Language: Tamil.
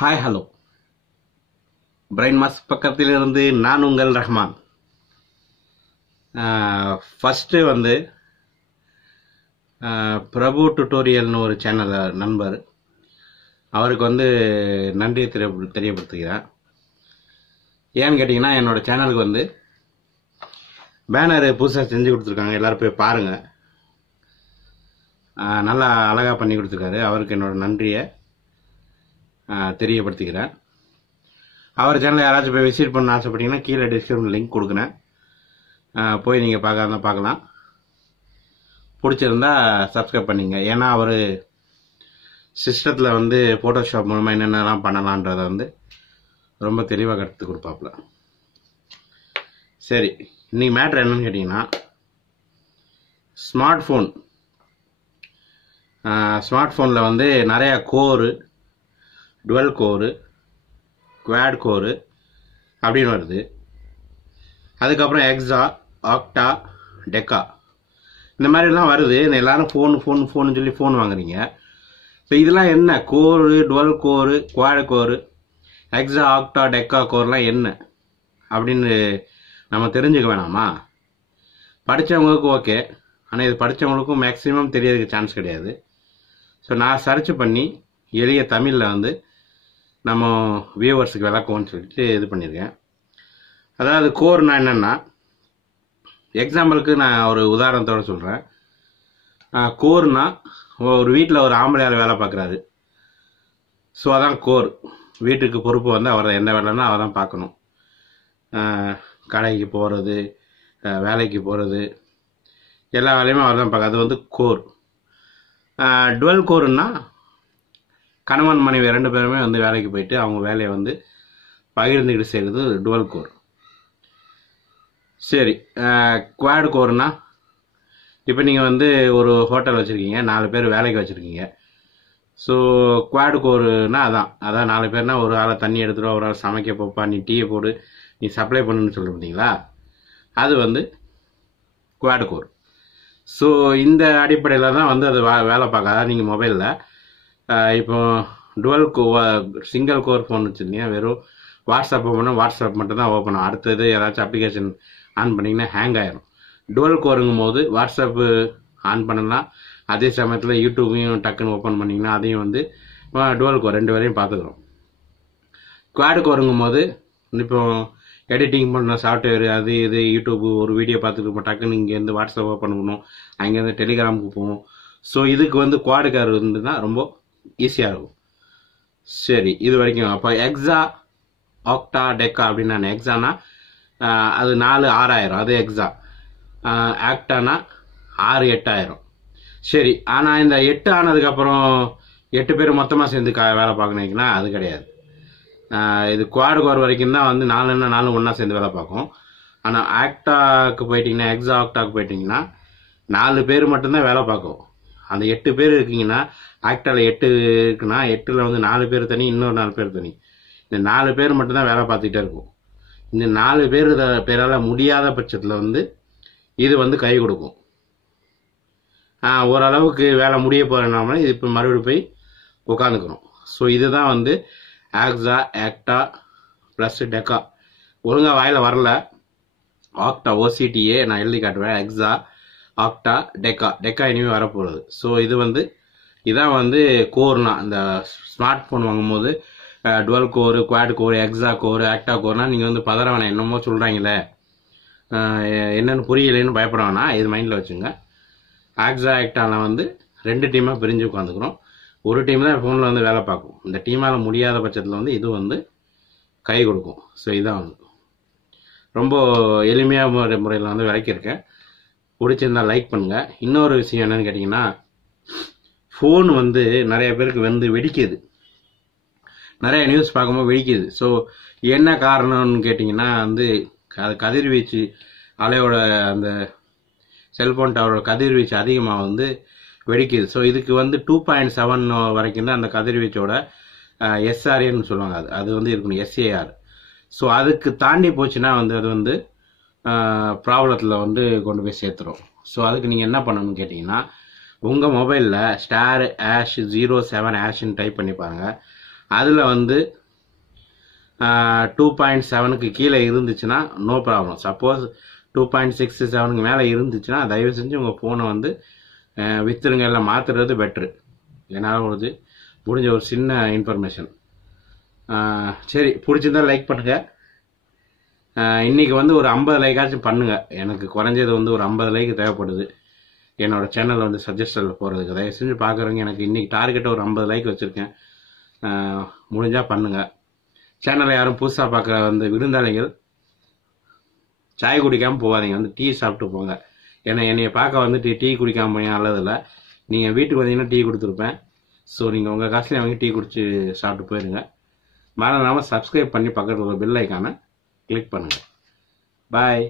ஹாய் ஹலோ பிரைன் மாஸ் பக்கத்திலிருந்து நான் உங்கள் ரஹ்மான். ஃபஸ்ட்டு வந்து பிரபு டுட்டோரியல்னு ஒரு சேனல் நண்பர், அவருக்கு வந்து நன்றியை தெரியப்படுத்துகிறேன். ஏன்னு கேட்டிங்கன்னா, என்னோட சேனலுக்கு வந்து பேனர் புதுசாக செஞ்சு கொடுத்துருக்காங்க, எல்லோரும் போய் பாருங்கள். நல்லா அழகாக பண்ணி கொடுத்துருக்காரு. அவருக்கு என்னோட நன்றியை தெரியப்படுத்திக்கிறேன். அவர் சேனலை யாராச்சும் போய் விசிட் பண்ண ஆசைப்பட்டீங்கன்னா கீழே டிஸ்கிரிப்ஷன் லிங்க் கொடுக்குறேன், போய் நீங்கள் பார்க்கலாம். பிடிச்சிருந்தா சப்ஸ்கிரைப் பண்ணிங்க. ஏன்னா அவர் சிஸ்டத்தில் வந்து ஃபோட்டோஷாப் மூலமாக என்னென்னலாம் பண்ணலான்றதை வந்து ரொம்ப தெளிவாக கற்றுக் கொடுப்பாப்புல. சரி, இன்னைக்கு மேட்ரு என்னன்னு கேட்டிங்கன்னா, ஸ்மார்ட் ஃபோனில் வந்து நிறையா கோரு, டுவெல் கோரு, குவாட் கோரு அப்படின்னு வருது. அதுக்கப்புறம் ஹெக்ஸா, octa, டெக்கா இந்த மாதிரிலாம் வருது. எல்லாரும் ஃபோன் சொல்லி ஃபோன் வாங்குறீங்க. ஸோ இதெல்லாம் என்ன? Core, dual core, quad core, hexa, octa, deca கோர்லாம் என்ன அப்படின்னு நம்ம தெரிஞ்சுக்க வேணாமா? படித்தவங்களுக்கு ஓகே, ஆனால் இது படித்தவங்களுக்கும் மேக்ஸிமம் தெரியறதுக்கு சான்ஸ் கிடையாது. ஸோ நான் சர்ச் பண்ணி எளிய தமிழில் வந்து நம்ம வியூவர்ஸுக்கு விளக்குவோன்னு சொல்லிட்டு இது பண்ணியிருக்கேன். அதாவது கோர்னா என்னென்னா, எக்ஸாம்பிளுக்கு நான் ஒரு உதாரணத்தோடு சொல்கிறேன். கோர்னா ஒரு வீட்டில் ஒரு ஆம்பளையால் வேலை பார்க்குறாரு. ஸோ அதான் கோர். வீட்டுக்கு பொறுப்பு வந்து அவர் எந்த வேலைன்னா அவர் தான் பார்க்கணும். கடைக்கு போகிறது, வேலைக்கு போகிறது, எல்லா வேலையுமே அவர் தான் பார்க்க. அது வந்து கோர். டுவெல் கோருன்னா கணவன் மனைவி 2 பேருமே வந்து வேலைக்கு போயிட்டு அவங்க வேலையை வந்து பகிர்ந்துக்கிட்டு செய்கிறது டுவெல் கோர். சரி, குவாட் கோர்னா இப்போ நீங்கள் வந்து ஒரு ஹோட்டல் வச்சுருக்கீங்க, 4 பேர் வேலைக்கு வச்சுருக்கீங்க. ஸோ குவாட் கோருனா அதான் 4 பேர்னா ஒரு ஆளை தண்ணி எடுத்துகிட்டு ஒரு ஆள் சமைக்க போப்பா, நீ டீயை போடு, நீ சப்ளை பண்ணுன்னு சொல்ல பார்த்தீங்களா, அது வந்து குவாட் கோர். ஸோ இந்த அடிப்படையில் தான் வந்து அது வேலை பார்க்காதா. நீங்கள் மொபைலில் இப்போ சிங்கிள் கோர் ஃபோன் வச்சுருந்தீங்க, வெறும் வாட்ஸ்அப் ஓப்பன், வாட்ஸ்அப் மட்டும் தான் ஓப்பன் ஆகும். அடுத்தது ஏதாச்சும் அப்ளிகேஷன் ஆன் பண்ணிங்கன்னா ஹேங் ஆயிரும். டுவெல் கோருங்கும் போது வாட்ஸ்அப்பு ஆன் பண்ணலாம், அதே சமயத்தில் யூடியூபையும் டக்குன்னு ஓப்பன் பண்ணிங்கன்னா அதையும் வந்து டுவெல் கோர் 2 பேரையும் பார்த்துக்கிறோம். குவாட் கோருங்கும் போது இப்போ எடிட்டிங் பண்ண சாஃப்ட்வேர் அது இது யூடியூப் ஒரு வீடியோ பார்த்துட்டு டக்குன்னு இங்கேருந்து வாட்ஸ்அப் ஓப்பன் பண்ணணும், அங்கேருந்து டெலிகிராமுக்கு போவோம். ஸோ இதுக்கு வந்து குவாட் கார் இருந்துன்னா ரொம்ப ஈஸியாக இருக்கும். சரி, இது வரைக்கும். அப்போ ஹெக்ஸா, octa, டெக்கா அப்படின்னா, ஹெக்ஸானா அது 4 6,000, அது ஹெக்ஸா. ஆக்டானா 6 8,000. சரி, ஆனால் இந்த 8 ஆனதுக்கப்புறம் 8 பேர் மொத்தமாக சேர்ந்து வேலை பார்க்கணுங்கன்னா அது கிடையாது. இது குவாட் கோர் வரைக்கும் தான் வந்து 4ன்னா 4 ஒன்றா சேர்ந்து வேலை பார்க்கும். ஆனால் ஆக்டாக்கு போயிட்டீங்கன்னா, ஹெக்ஸா ஆக்டாக்கு போயிட்டீங்கன்னா 4 பேர் மட்டும்தான் வேலை பார்க்கும். அந்த 8 பேர் இருக்கீங்கன்னா, ஆக்டாவில் 8 இருக்குன்னா 8ல் வந்து 4 பேர் தனி, இன்னொரு 4 பேர் தனி. இந்த 4 பேர் மட்டும்தான் வேலை பார்த்துக்கிட்டே இருக்கும். இந்த 4 பேரால் முடியாத பட்சத்தில் வந்து இது வந்து கை கொடுக்கும். ஓரளவுக்கு வேலை முடிய போகிறனால இது இப்போ மறுபடியும் போய் உட்காந்துக்கணும். ஸோ இதுதான் வந்து ஹெக்ஸா, ஆக்டா ப்ளஸ் டெக்கா. ஒழுங்காக வாயில் வரல, octa OCTA நான் எழுதி காட்டுவேன். ஹெக்ஸா, octa, டெக்கா இனிமேல் வரப்போகிறது. ஸோ இதான் வந்து கோர்னா, இந்த ஸ்மார்ட் ஃபோன் வாங்கும்போது twelve core, quad core, hexa கோரு, ஆக்டா கோர்னா நீங்கள் வந்து பதற வேணாம், என்னமோ சொல்கிறாங்களே என்னென்னு புரியலேன்னு பயப்பட வேணாம், இது மைண்டில் வச்சுங்க. ஹெக்ஸா ஆக்டாவில் வந்து 2 டீமாக பிரிஞ்சு உட்காந்துக்கிறோம். ஒரு டீம் தான் ஃபோனில் வந்து வேலை பார்க்கும். இந்த டீமால் முடியாத பட்சத்தில் வந்து இது வந்து கை கொடுக்கும். ஸோ இதான் வந்து ரொம்ப எளிமையாக முறையில் வந்து விளக்கியிருக்கேன். பிடிச்சிருந்தா லைக் பண்ணுங்கள். இன்னொரு விஷயம் என்னன்னு கேட்டிங்கன்னா, ஃபோன் வந்து நிறைய பேருக்கு வந்து வெடிக்குது. நிறைய நியூஸ் பார்க்கும்போது வெடிக்குது. ஸோ என்ன காரணம்னு கேட்டிங்கன்னா வந்து அது கதிர்வீச்சு அலையோட, அந்த செல்ஃபோன் டவரோட கதிர்வீச்சு அதிகமாக வந்து வெடிக்குது. ஸோ இதுக்கு வந்து 2.7 வரைக்கும் தான் அந்த கதிர்வீச்சோட SRAன்னு சொல்லுவாங்க. அது வந்து இருக்கணும், SAR. ஸோ அதுக்கு தாண்டி போச்சுன்னா வந்து அது வந்து ப்ராப்ளத்தில் வந்து கொண்டு போய் சேர்த்துரும். ஸோ அதுக்கு நீங்கள் என்ன பண்ணணும்னு கேட்டிங்கன்னா, உங்கள் மொபைலில் *##07# டைப் பண்ணி பாருங்கள். அதில் வந்து 2.7க்கு கீழே இருந்துச்சுன்னா நோ ப்ராப்ளம். சப்போஸ் 2.67க்கு மேலே இருந்துச்சுன்னா தயவு செஞ்சு உங்கள் ஃபோனை வந்து விற்றுருங்க, இல்லை மாற்றுறது பெட்ரு. என்னால் முடிஞ்ச ஒரு சின்ன இன்ஃபர்மேஷன். சரி, பிடிச்சிருந்தா லைக் பண்ணுங்கள். இன்றைக்கி வந்து ஒரு 50 லைக்காச்சும் பண்ணுங்கள். எனக்கு குறைஞ்சது வந்து ஒரு 50 லைக் தேவைப்படுது என்னோடய சேனல் வந்து சஜஸ்டரில் போகிறதுக்கு. தயவு செஞ்சு பார்க்குறவங்க, எனக்கு இன்றைக்கி டார்கெட்டை ஒரு 50 லைக் வச்சுருக்கேன். முடிஞ்சால் பண்ணுங்கள். சேனலை யாரும் புதுசாக பார்க்குற வந்து விருந்தாளிகள் சாய் குடிக்காமல் போகாதீங்க, வந்து டீ சாப்பிட்டு போங்க. ஏன்னா என்னைய பார்க்க வந்துட்டு டீ குடிக்காமல் போய் நல்லதில்லை. நீங்கள் வீட்டுக்கு வந்தீங்கன்னா டீ கொடுத்துருப்பேன். ஸோ நீங்கள் உங்கள் காசுலேயே வாங்கி டீ குடிச்சு சாப்பிட்டு போயிடுங்க. மறந்துடாமல் சப்ஸ்கிரைப் பண்ணி பக்கத்தில் ஒரு பெல் ஐக்கானை கிளிக் பண்ணுங்கள். பாய்.